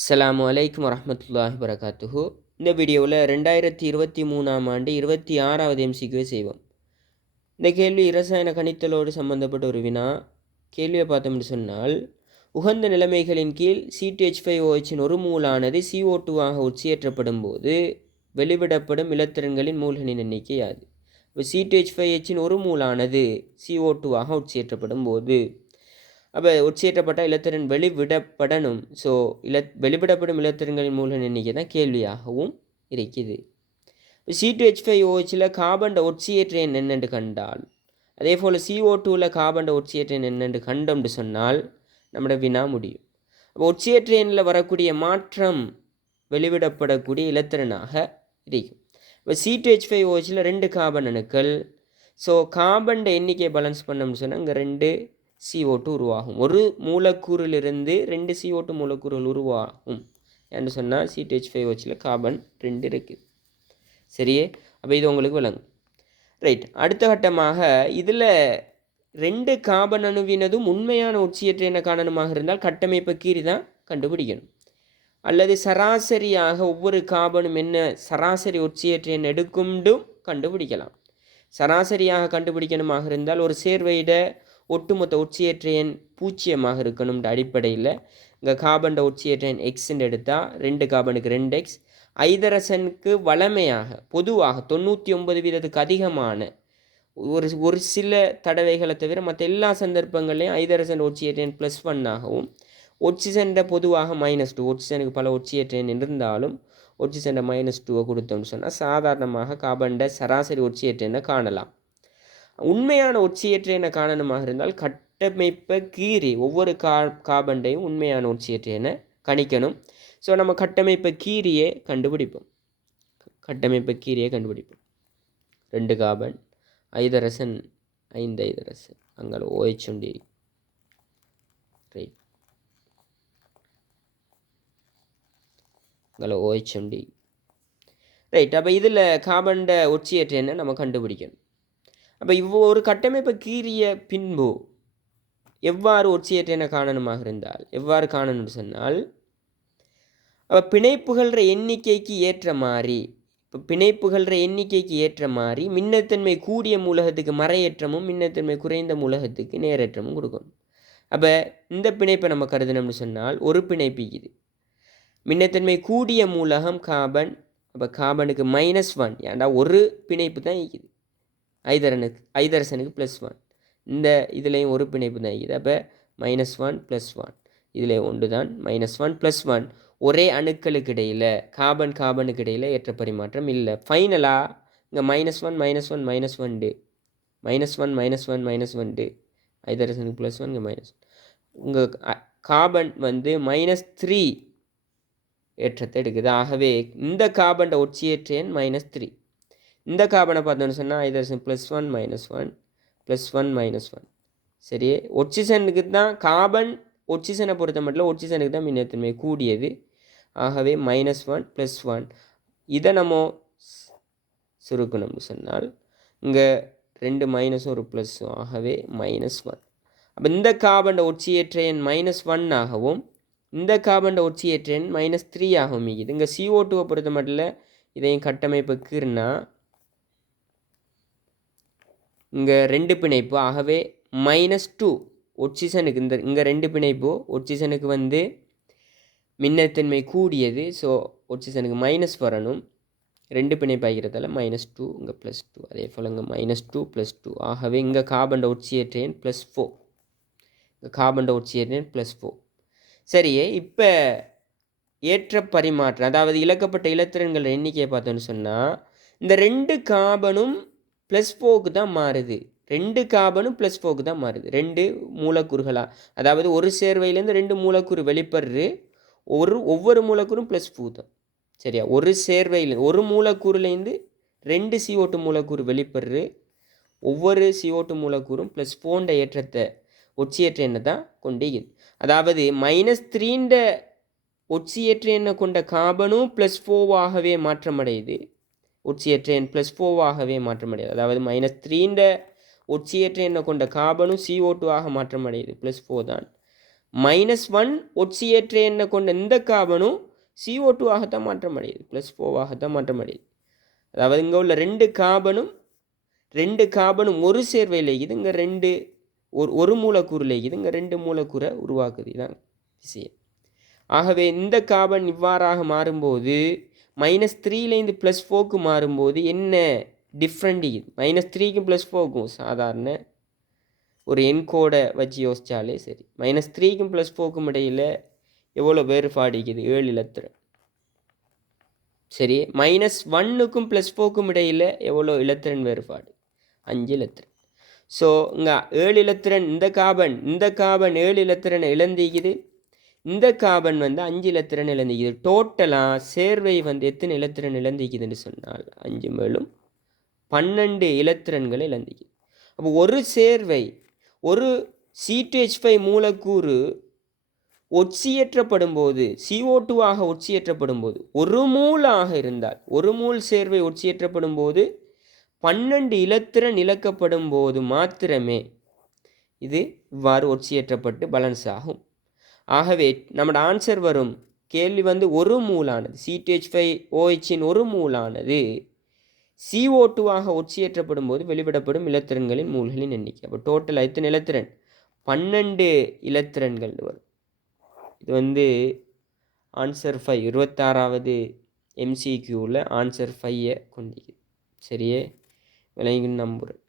அஸ்ஸலாமு அலைக்கும் வரஹ்மத்துல்லாஹி வரகாத்துஹு. இந்த வீடியோவில் 2023ஆம் ஆண்டு 26வது எம்சிக்யூவை செய்வோம். இந்த கேள்வி இரசாயன கணித்தலோடு சம்பந்தப்பட்ட ஒரு வினா. கேள்வியை பார்த்தோம்னு சொன்னால், உகந்த நிலைமைகளின் கீழ் C2H5OHின் ஒரு மூலானது CO2ஆக ஒட்சியேற்றப்படும் போது வெளிவிடப்படும் இலத்திரன்களின் மூல்களின் எண்ணிக்கை யாது? இப்போ C2H5Hின் ஒரு மூலானது CO2ஆக ஒட்சியேற்றப்படும் போது ஒட்சியேற்றப்பட்ட இலத்திரன் வெளிவிடப்படணும். ஸோ வெளிவிடப்படும் இலத்திரன்களின் மூல எண்ணிக்கை தான் கேள்வியாகவும் இருக்குது. C2H5OHில் கார்பன் ஒட்சியேற்ற எண் என்னென்று கண்டால், அதே போல் CO2வில் கார்பன் ஒட்சியேற்ற எண் என்னென்று கண்டோம்னு சொன்னால் நம்மளோட வினா முடியும். அப்போ ஒட்சியேற்ற எண்ணில் வரக்கூடிய மாற்றம் வெளிவிடப்படக்கூடிய இலத்திரனாக இருக்கும். இப்போ C2H5OHில் 2 கார்பன் அணுக்கள். ஸோ கார்பன் எண்ணிக்கையை பேலன்ஸ் பண்ணோம்னு சொன்னால் இங்கே 2 CO2 உருவாகும். ஒரு மூலக்கூறிலிருந்து 2 CO2 மூலக்கூறுகள் உருவாகும் என்று சொன்னால் C2H5OHில் கார்பன் 2 இருக்குது. சரியே, அப்போ இது உங்களுக்கு விளங்கும். ரைட், அடுத்த கட்டமாக இதில் 2 கார்பன் அணுவினதும் உண்மையான ஒட்சியேற்ற எண்ண காரணமாக இருந்தால் கட்டமைப்பை கீறி தான் கண்டுபிடிக்கணும். அல்லது சராசரியாக ஒவ்வொரு கார்பனும் என்ன சராசரி ஒட்சியேற்ற எண் எடுக்கும்டும் கண்டுபிடிக்கலாம். சராசரியாக கண்டுபிடிக்கணுமாக இருந்தால் ஒரு சேர்வையிட ஒட்டுமொத்த ஒட்சியேற்ற எண் 0 இருக்கணும்ன்ற அடிப்படையில் இங்கே கார்பன் ஒட்சியேற்ற எண் எக்ஸ்ன்னு எடுத்தால் 2 கார்பனுக்கு 2x. ஐதரசனுக்கு வளமையாக பொதுவாக 99% அதிகமான ஒரு சில தடவைகளை தவிர மற்ற எல்லா சந்தர்ப்பங்களையும் ஐதரசன் ஒட்சியேற்ற எண் +1ஆகவும் ஒட்சிசன் பொதுவாக -2. ஒட்சிசனுக்கு பல ஒட்சியேற்ற எண் இருந்தாலும் ஒட்சிசன் -2 கொடுத்தோம்னு சொன்னால் சாதாரணமாக கார்பன் சராசரி ஒட்சியேற்ற எண்ணை காணலாம். உண்மையான ஒட்சியேற்ற எண்ண காரணமாக இருந்தால் கட்டமைப்பை கீறி ஒவ்வொரு கார்பன்டையும் உண்மையான ஒட்சியேற்ற எண்ண கணிக்கணும். ஸோ நம்ம கட்டமைப்பை கீரியே கண்டுபிடிப்போம். 2 கார்பன், ஐதரசன் 5 ஐதரசன், அங்கே OH உண்டு. ரைட், அங்கே OH உண்டு. ரைட், அப்போ இதில் கார்பன் ஒட்சியேற்ற எண்ணை நம்ம கண்டுபிடிக்கணும். அப்போ ஒரு கட்டமைப்பை கீறிய பின்பு எவ்வாறு ஒட்சியேற்ற எண்ண காரணமாக இருந்தால் எவ்வாறு காணணும்னு சொன்னால், அப்போ பிணைப்புகள எண்ணிக்கைக்கு ஏற்ற மாதிரி மின்னத்தன்மை கூடிய மூலகத்துக்கு மறையேற்றமும் மின்னத்தன்மை குறைந்த மூலகத்துக்கு நேரேற்றமும் கொடுக்கணும். அப்போ இந்த பிணைப்பை நம்ம கருதினோம்னு சொன்னால் ஒரு பிணைப்பு இது மின்னத்தன்மை கூடிய மூலகம் கார்பன். அப்போ கார்பனுக்கு -1, ஏன்டா ஒரு பிணைப்பு தான் இருக்குது. ஐதரசனுக்கு +1. இந்த இதுலேயும் ஒரு பிணைப்பு தான் இருக்குது. அப்போ -1 +1 இதில் ஒன்று தான். -1 +1 ஒரே அணுக்களுக்கு இடையில் கார்பனுக்கு இடையில் ஏற்ற பரிமாற்றம் இல்லை. ஃபைனலாக இங்கே -1 -1 -1 -1 ஐதரசனுக்கு +1 இங்கே -1 உங்கள் கார்பன் -3 ஏற்றத்தை எடுக்குது. ஆகவே இந்த கார்பன் ஒட்சியேற்ற எண் -3. இந்த கார்பனை பார்த்தோன்னு சொன்னால் ஐதரசன் +1 -1 +1 -1. சரி, ஒட்சிசனுக்கு தான் கார்பன் ஒட்சிசனை பொறுத்த மட்டும் ஒட்சிசனுக்கு தான் மின்னத்தன்மை கூடியது. ஆகவே -1 +1 இதை நம்ம சுருக்கணும்னு சொன்னால் இங்கே 2 மைனஸும் ஒரு ப்ளஸ்ஸும், ஆகவே -1. அப்போ இந்த கார்பன் ஒட்சியேற்ற எண் -1 ஆகவும் இந்த கார்பன் ஒட்சியேற்ற எண் -3 ஆகவும் இருக்குது. இங்கே CO2வை பொறுத்த மட்டும் இதையும் கட்டமைப்புக்குன்னா இங்கே 2 பிணைப்பு, ஆகவே -2 ஒட்சிசனுக்கு இங்கே 2 பிணைப்பு ஒட்சிசனுக்கு மின்னத்தன்மை கூடியது. ஸோ ஒட்சிசனுக்கு மைனஸ் வரணும். 2 பிணைப்பு ஆகிறதால -2 இங்கே +2. அதே போல் இங்கே -2 +2. ஆகவே இங்கே கார்பன் ஒட்சியேற்ற எண் +4. இங்கே கார்பன் ஒட்சியேற்ற எண் +4. சரியே, இப்போ ஏற்ற பரிமாற்றம் அதாவது இழக்கப்பட்ட இலத்திரன்கள் எண்ணிக்கையை பார்த்தோன்னு சொன்னால் இந்த 2 கார்பனும் +4க்கு தான் மாறுது. 2 கார்பனும் +4க்கு தான் மாறுது. 2 மூலக்கூறுகளாக, அதாவது ஒரு சேர்வையிலேருந்து 2 மூலக்கூறு வெளிப்படுறது. ஒவ்வொரு மூலக்கூறும் +4 தான். சரியா, ஒரு சேர்வையில் ஒரு மூலக்கூறுலேருந்து 2 CO2 மூலக்கூறு வெளிப்படுறது. ஒவ்வொரு CO2 மூலக்கூறும் +4 ஏற்றத்தை ஒட்சியேற்ற எண்ணை தான் கொண்டிருக்குது. அதாவது -3 ஒட்சியேற்ற எண்ணை கொண்ட கார்பனும் +4ஆகவே மாற்றமடையுது. ஒட்சியேற்ற எண் +4ஆகவே மாற்றமடையுது. அதாவது -3 ஒட்சியேற்ற எண்ணை கொண்ட கார்பனும் CO2 ஆக மாற்றமடையுது. +4 தான். -1 ஒட்சியேற்ற எண்ணை கொண்ட இந்த கார்பனும் CO2 ஆகத்தான் மாற்றம் அடையுது, +4 ஆகத்தான் மாற்றம் அடையுது. அதாவது இங்கே உள்ள ரெண்டு கார்பனும் ஒரு சேர்வையில் இது இங்கே ஒரு மூலக்கூறில் இது இங்கே 2 மூலக்கூறை உருவாக்குது. இதான் விஷயம். ஆகவே இந்த கார்பன் இவ்வாறாக மாறும்போது -3லேருந்து +4க்கு மாறும்போது என்ன டிஃப்ரெண்ட் இது? -3க்கும் +4க்கும் சாதாரண ஒரு என்கோடை வச்சு யோசித்தாலே சரி, -3க்கும் +4க்கும் இடையில் எவ்வளோ வேறுபாடு இருக்குது? 7 இலத்திரன். சரி, -1க்கும் +4க்கும் இடையில் எவ்வளோ இலத்திரன் வேறுபாடு? 5 இலத்திரன். ஸோ இங்கே 7 இலத்திரன் இந்த கார்பன் 7 இலத்திரனை இழந்திக்குது, இந்த கார்பன் 5 இலத்திரன் இழந்திக்குது. டோட்டலாக சேர்வை எத்தனை இலத்திரன் இழந்திக்குதுன்னு சொன்னால் 5 மேலும் 12 இலத்திரன்களை இழந்திக்குது. அப்போ ஒரு சேர்வை ஒரு C2H5 மூலக்கூறு ஒட்சியேற்றப்படும் போது CO2 ஆக ஒட்சியேற்றப்படும் போது ஒரு மூலாக இருந்தால் ஒரு மூல் சேர்வை ஒட்சியேற்றப்படும் போது 12 இலத்திரன் இழக்கப்படும் போது மாத்திரமே இது இவ்வாறு ஒட்சியேற்றப்பட்டு பேலன்ஸ் ஆகும். ஆகவே நம்மளோட ஆன்சர் வரும் கேள்வி ஒரு மூலானது C2H5OHன் ஒரு மூலானது CO2 ஆக ஒட்சியேற்றப்படும் போது வெளிவிடப்படும் இலத்திரன்களின் மூல்களின் எண்ணிக்கை. அப்போ டோட்டல் எத்தனை இலத்திரன்? 12 இலத்திரன்கள் வரும். இது ஆன்சர் 5 26வது MCQவில் ஆன்சர் 5 கொண்டிருக்கு. சரியே, விளங்கி நம்புகிறேன்.